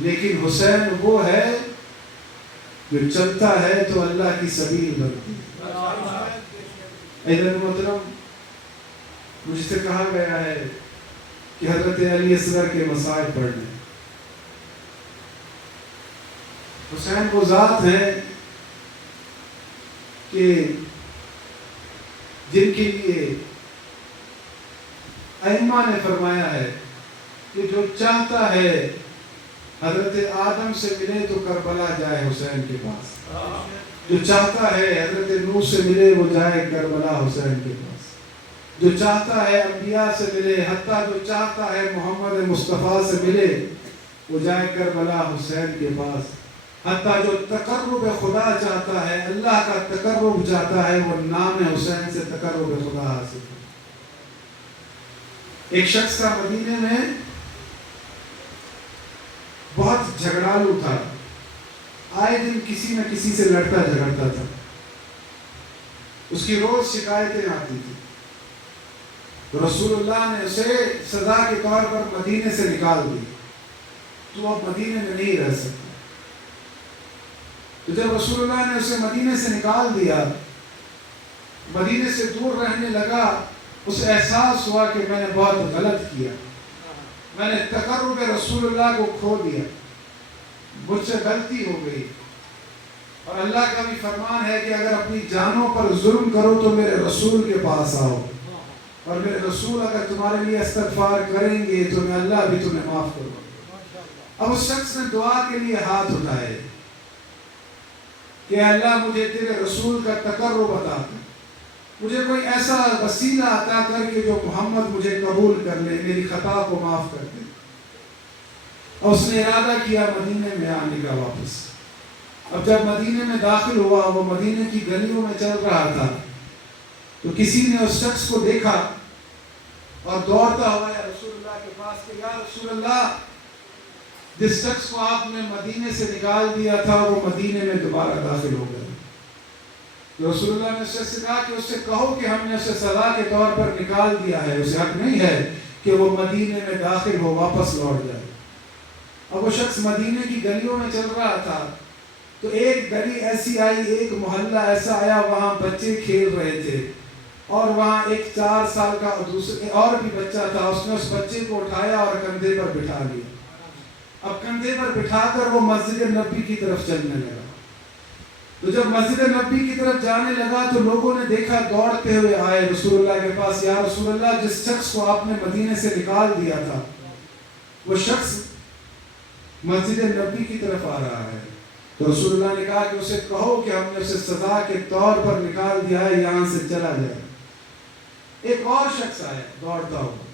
لیکن حسین وہ ہے جو چلتا ہے تو اللہ کی سبیل بنتی ہے۔ اذن محترم، مجھ سے کہا گیا ہے کہ حضرت علی اصغر کے مسائل پڑھنے۔ حسین وہ ذات ہیں کہ جن کے لیے ائمہ نے فرمایا ہے کہ جو چاہتا ہے حضرت آدم سے ملے تو کربلا جائے حسین کے پاس، جو چاہتا ہے حضرت نوح سے ملے وہ جائے کربلا حسین کے پاس، جو چاہتا ہے انبیاء سے ملے، حتیٰ جو چاہتا ہے محمد مصطفیٰ سے ملے وہ جائے کربلا حسین کے پاس، حتیٰ جو تقرب خدا چاہتا ہے، اللہ کا تقرب چاہتا ہے، وہ نام حسین سے تقرب خدا حاصل ہے۔ ایک شخص کا مدینے میں بہت جھگڑالو تھا، آئے دن کسی نہ کسی سے لڑتا جھگڑتا تھا، اس کی روز شکایتیں آتی تھی۔ رسول اللہ نے اسے سزا کے طور پر مدینے سے نکال دی، تو اب مدینے میں نہیں رہ سکتا۔ تو جب رسول اللہ نے اسے مدینے سے نکال دیا، مدینے سے دور رہنے لگا، اسے احساس ہوا کہ میں نے بہت غلط کیا، میں نے تقرب رسول اللہ کو کھو دیا، مجھ سے غلطی ہو گئی۔ اور اللہ کا بھی فرمان ہے کہ اگر اپنی جانوں پر ظلم کرو تو میرے رسول کے پاس آؤ، اور میرے رسول اگر تمہارے لیے استغفار کریں گے تو میں اللہ بھی تمہیں معاف کروں گا۔ اب اس شخص نے دعا کے لیے ہاتھ اٹھائے کہ اللہ مجھے تیرے رسول کا تقرب عطا کر، مجھے کوئی ایسا وسیلہ عطا کر کہ جو محمد مجھے قبول کر لے، میری خطا کو معاف کر دے۔ اور اس نے ارادہ کیا مدینے میں آنے کا واپس۔ اب جب مدینے میں داخل ہوا، وہ مدینے کی گلیوں میں چل رہا تھا، تو کسی نے اس شخص کو دیکھا اور دوڑتا ہوا یا رسول اللہ کے پاس کہ یا رسول اللہ، جس شخص کو آپ نے مدینے سے نکال دیا تھا وہ مدینے میں دوبارہ داخل ہو گیا۔ تو رسول اللہ نے اس سے کہا کہ اس سے کہو کہ ہم نے اسے سزا کے طور پر نکال دیا ہے، اسے حق نہیں ہے کہ وہ مدینے میں داخل ہو، واپس لوٹ جائے۔ اب وہ شخص مدینے کی گلیوں میں چل رہا تھا، تو ایک گلی ایسی آئی، ایک محلہ ایسا آیا، وہاں بچے کھیل رہے تھے، اور وہاں ایک 4 سال کا اور بھی بچہ تھا۔ اس نے اس بچے کو اٹھایا اور کندھے پر بٹھا لیا۔ اب کندھے پر بٹھا کر وہ مسجد نبی کی طرف چلنے لگا۔ تو جب مسجد نبی کی طرف جانے لگا تو لوگوں نے دیکھا، دوڑتے ہوئے آئے رسول اللہ کے پاس، یا رسول اللہ، جس شخص کو آپ نے مدینے سے نکال دیا تھا وہ شخص مسجد نبی کی طرف آ رہا ہے۔ تو رسول اللہ نے کہا کہ اسے کہو کہ ہم نے اسے سزا کے طور پر نکال دیا ہے، یہاں سے چلا جائے۔ ایک اور شخص آیا دوڑتا ہوا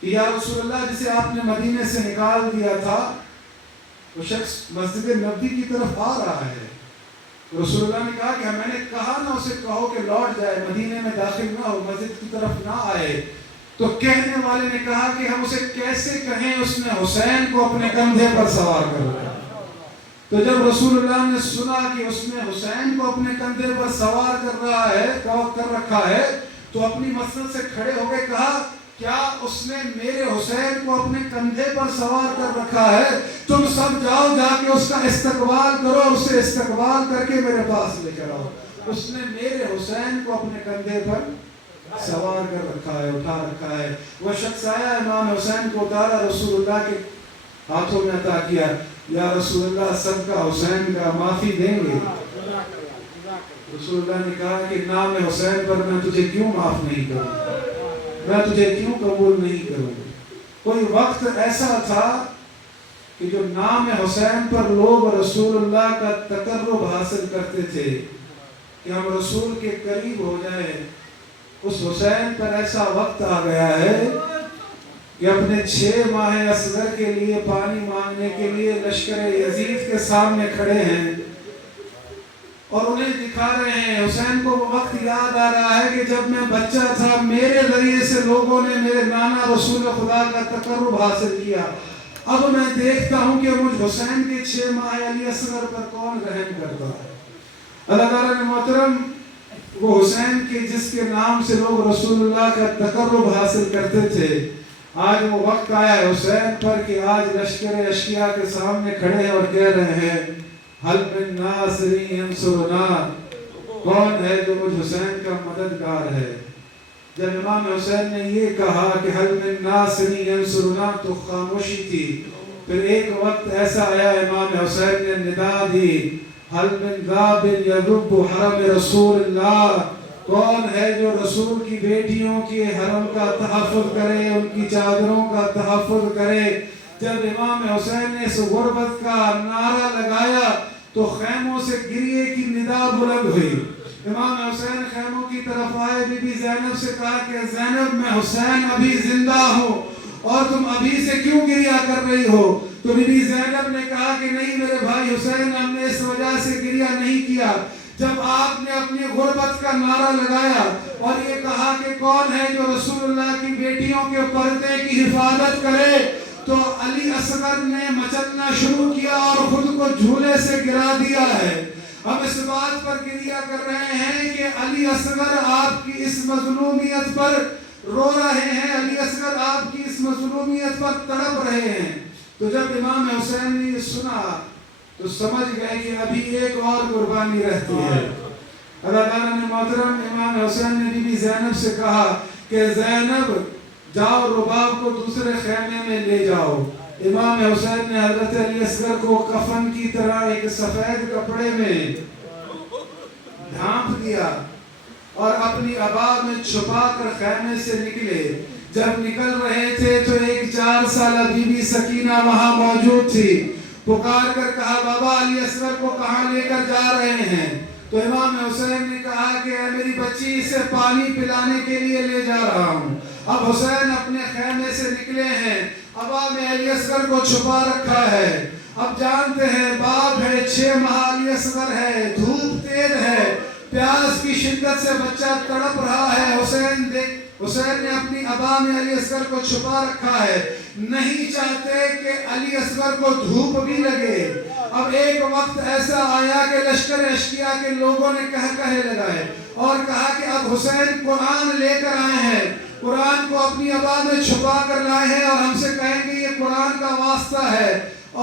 کہ یا رسول اللہ، جسے آپ نے مدینے سے نکال دیا تھا وہ شخص مسجد نبی کی طرف آ رہا ہے۔ رسول اللہ نے کہا کہ میں نے کہا نا اسے کہو کہ لوٹ جائے، مدینے میں داخل نہ ہو، مسجد کی طرف نہ آئے۔ تو کہنے والے نے کہا کہ ہم اسے کیسے کہیں، اس نے حسین کو اپنے کندھے پر سوار کر لیا۔ تو جب رسول اللہ نے سنا کہ اس نے حسین کو اپنے کندھے پر سوار کر رکھا ہے تو اپنی مسجد سے کھڑے ہو کے کہا، کیا اس نے میرے حسین کو اپنے کندھے پر سوار کر رکھا ہے؟ تم سب جاؤ، جا کے اس کا استقبال کرو، اسے استقبال کر کے میرے پاس لے کر آؤ۔ اس نے میرے حسین کو اپنے کندھے پر سوار کر رکھا ہے، اٹھا رکھا ہے۔ وہ شخص آیا، امام حسین کو اتارا، رسول اللہ کے ہاتھوں میں عطا کیا۔ یا رسول اللہ، صدقہ حسین کا معافی دیں گے؟ رسول اللہ نے کہا کہ نام حسین پر میں تجھے کیوں معاف نہیں کروں، میں تجھے کیوں قبول نہیں کروں۔ کوئی وقت ایسا تھا کہ جو نام حسین پر لوگ رسول اللہ کا تقرب حاصل کرتے تھے کہ ہم رسول کے قریب ہو جائیں، اس حسین پر ایسا وقت آ گیا ہے کہ اپنے 6 ماہ اصغر کے لیے پانی مانگنے کے لیے لشکر یزید کے سامنے کھڑے ہیں اور انہیں دکھا رہے ہیں. حسین کو وہ وقت یاد آ رہا ہے کہ جب میں بچہ تھا میرے ذریعے سے لوگوں نے میرے نانا رسول خدا کا تقرب حاصل کیا. اب میں دیکھتا ہوں کہ مجھ حسین کے 6 ماہ علی اصغر پر کون رحم کرتا ہے. اللہ تعالیٰ نے محترم وہ حسین کے جس کے نام سے لوگ رسول اللہ کا تقرب حاصل کرتے تھے، آج وہ وقت آیا ہے حسین پر کہ آج لشکر اشقیاء کے سامنے کھڑے ہیں اور کہہ رہے ہیں حل من ناصر ینصرنا، کون ہے جو مجھ حسین کا مددگار ہے. جب امام حسین نے یہ کہا کہ حل من ناصر ینصرنا تو خاموشی تھی. پھر ایک وقت ایسا آیا امام حسین نے ندا دی حل من ذاب یذب حرم رسول اللہ، کون ہے جو رسول کی بیٹیوں کے حرم کا تحفظ کرے، ان کی چادروں کا تحفظ کرے. جب امام حسین نے اس غربت کا نعرہ لگایا تو خیموں سے گریے کی ندا بلند ہوئی. امام حسین خیموں کی طرف آئے، بی بی زینب سے کہا کہ زینب میں حسین ابھی زندہ ہوں اور تم ابھی سے کیوں گریہ کر رہی ہو؟ تو بی بی زینب نے کہا کہ نہیں میرے بھائی حسین، ہم نے اس وجہ سے گریہ نہیں کیا. جب آپ نے اپنی غربت کا نعرہ لگایا اور یہ کہا کہ کون ہے جو رسول اللہ کی بیٹیوں کے پردے کی حفاظت کرے، تو علی اصغر نے مچلنا شروع کیا اور خود کو جھولے سے گرا دیا ہے. ہم اس بات پر گریہ کر رہے ہیں کہ علی اصغر آپ کی اس مظلومیت پر رو رہے ہیں، علی اصغر آپ کی اس مظلومیت پر تڑپ رہے ہیں. تو جب امام حسین نے یہ سنا تو سمجھ گئے کہ ابھی ایک اور قربانی رہتی ہے. اللہ تعالیٰ نے محترم امام حسین نے بی بی زینب سے کہا کہ زینب جاؤ رباب کو دوسرے خیمے میں لے جاؤ. امام حسین نے حضرت علی اصغر کو کفن کی طرح ایک سفید کپڑے میں ڈھانپ دیا اور اپنی عبا میں چھپا کر خیمے سے نکلے. جب نکل رہے تھے تو ایک 4 سالہ بی بی سکینہ وہاں موجود تھی. پکار کر کہا بابا علی اصغر کو کہاں لے کر جا رہے ہیں؟ تو امام حسین نے کہا کہ اے میری بچی اسے پانی پلانے کے لیے لے جا رہا ہوں. اب حسین اپنے خیمے سے نکلے ہیں، عبا میں علی اصغر کو چھپا رکھا ہے. اب جانتے ہیں باپ ہے، 6 ماہ علی اصغر ہے، دھوپ تیز ہے، پیاس کی شدت سے بچہ تڑپ رہا ہے. حسین نے اپنی عبا میں علی اصغر کو چھپا رکھا ہے، نہیں چاہتے کہ علی اصغر کو دھوپ بھی لگے. اب ایک وقت ایسا آیا کہ لشکر اشقیاء کے لوگوں نے کہے لگائے اور کہا کہ اب حسین قرآن لے کر آئے ہیں، قرآن کو اپنی عبا میں چھپا کر لائے ہیں اور ہم سے کہیں گے یہ قرآن کا واسطہ ہے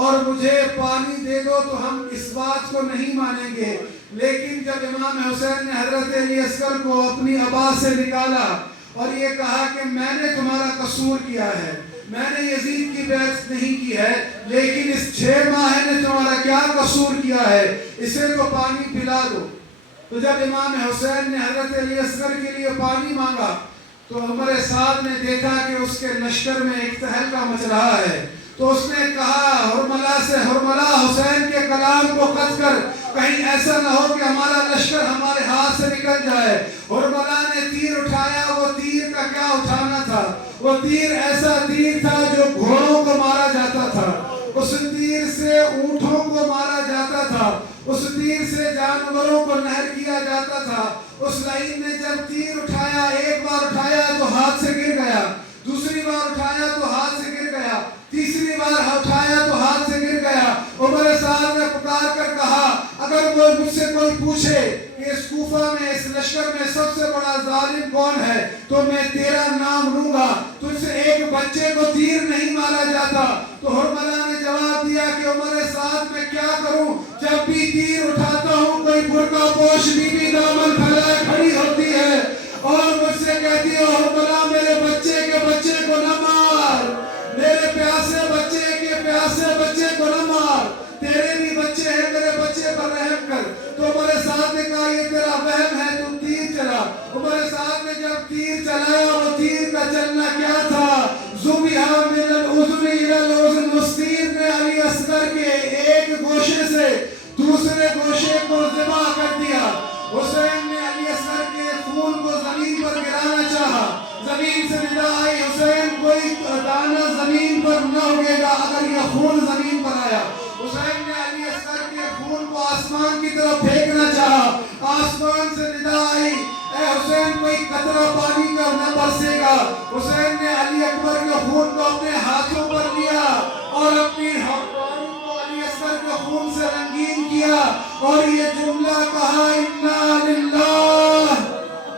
اور مجھے پانی دے دو تو ہم اس بات کو نہیں مانیں گے. لیکن جب امام حسین نے حضرت علی اصغر کو اپنی عبا سے نکالا اور یہ کہا کہ میں نے تمہارا قصور کیا ہے، میں نے یزید کی بیعت نہیں کی ہے، لیکن اس 6 ماہ نے تمہارا کیا قصور کیا ہے، اسے تو پانی پلا دو. تو جب امام حسین نے حضرت علی اصغر کے لیے پانی مانگا تو عمر سعد نے دیکھا کہ اس کے لشکر میں ایک تہلکہ مچ رہا ہے. تو اس نے کہا حرملہ سے، حرملہ حسین کے کلام کو قطع کر، کہیں ایسا نہ ہو کہ ہمارا لشکر ہمارے ہاتھ سے نکل جائے. حرملہ نے تیر اٹھایا، وہ تیر کا کیا اٹھانا تھا، وہ تیر ایسا تیر تھا جو گھوڑوں کو مارا جاتا تھا، اس تیر سے اونٹوں کو مارا جاتا تھا، اس تیر سے جانوروں کو نہر کیا جاتا تھا. اس لعین نے جب تیر اٹھایا، ایک بار اٹھایا تو ہاتھ سے گر گیا، دوسری بار اٹھایا تو ہاتھ سے گر گیا، تیسری بار اٹھایا تو ہاتھ سے گر گیا. عمر سعد نے پکار کر کہا اگر مجھ سے کوئی پوچھے کہ اس کوفہ میں، اس لشکر میں سب سے بڑا ظالم کون ہے تو میں تیرا نام لوں گا. تجھ سے ایک بچے کو تیر نہیں مارا جاتا. تو حرملہ نے جواب دیا کہ عمر سعد میں کیا کروں، جب بھی تیر اٹھاتا ہوں کوئی برقع پوش بی بی دامن پھیلائے کھڑی ہوتی ہے اور مجھ سے کہتی ہے حرملہ میرے بچے کے بچے کو نہ مار، میرے پیاسے بچے کے پیاسے بچے کو نہ مار، تیرے بھی بچے ہیں، میرے بچے پر رحم کر. تو عمر سعد نے کہا یہ تیرا وہم ہے، تو تیر چلا. عمر سعد نے جب تیر چلایا، وہ تیر کا چلنا کیا تھا، ذبیحہ من الاذن الی الاذن، اس تیر نے علی اصغر کے ایک گوشے سے دوسرے گوشے کو ذبح کر دیا. حسین نے علی اصغر کے خون کو زمین پر گرانا بار یہ خون زمین پر آیا. حسین نے علی اصغر کے خون کو آسمان کی طرف پھینکنا چاہا. آسمان سے ندا آئی, اے حسین کوئی قطرہ پانی کا نہ برسے گا. حسین نے علی اکبر کے خون کو اپنے ہاتھوں پر لیا اور اپنی ہتھیلیوں کو علی اصغر کے خون سے رنگین کیا اور یہ جملہ کہا انا للہ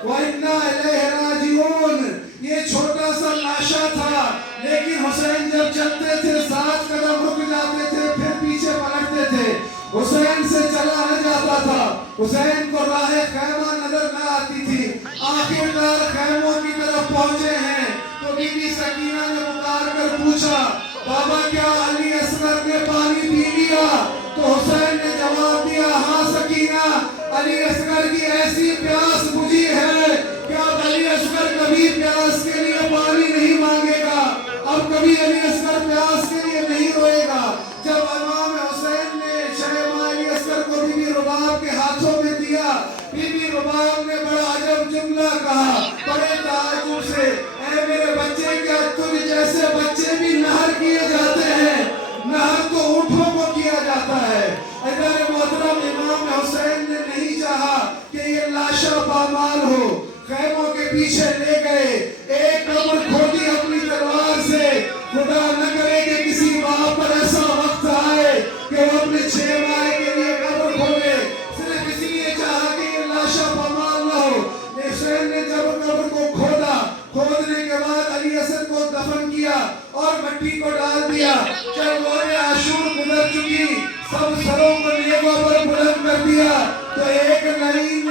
و انا الیہ راجعون. یہ چھوٹا سا لاشا تھا لیکن حسین جب چلتے تھے 7 قدم رک جاتے تھے پھر پیچھے پلٹتے تھے. حسین سے چلا نہ جاتا تھا. حسین کو راہ خیمہ نظر نہ آتی تھی. آخرکار خیموں کی طرف پہنچے ہیں تو بی بی سکینہ نے پکار کر پوچھا بابا کیا علی اصغر نے پانی پی لیا؟ تو حسین نے جواب دیا ہاں سکینہ, علی اصغر کی ایسی پیاس بجھی ہے کہ اب علی اصغر کبھی پیاس کے لیے پانی نہیں مانگے گا, اب کبھی علی اصغر پیاس کے لیے نہیں روئے گا. جب امام حسین نے شہما علی اصغر کو بی بی رباب کے ہاتھوں میں دیا, بی بی رباب نے بڑا عجب جملہ کہا بڑے تعجب سے, اے میرے بچے کیا تجھ جیسے بچے بھی نہر کیے جاتے ہیں؟ نہر تو اونٹوں کو کیا جاتا ہے. اگر محترم امام حسین نے نہیں چاہا کہ یہ لاشا پامال ہو, خیموں کے پیچھے لے گئے, ایک قبر کھودی اپنی تلوار سے. خدا نہ کرے کہ کسی باپ پر ایسا وقت آئے کہ وہ اپنے 6 ماہ کے لیے قبر کھودے, صرف اسی لیے چاہا کہ یہ لاشا پامال نہ ہو. حسین نے جب قبر کو کھودا, کھودنے کے بعد علی اصغر کو دفن کیا اور مٹی کو ڈال دیا. جب روز عاشور گزر چکی, سب سروں کو نیزوں پر بلند کر دیا تو ایک نئی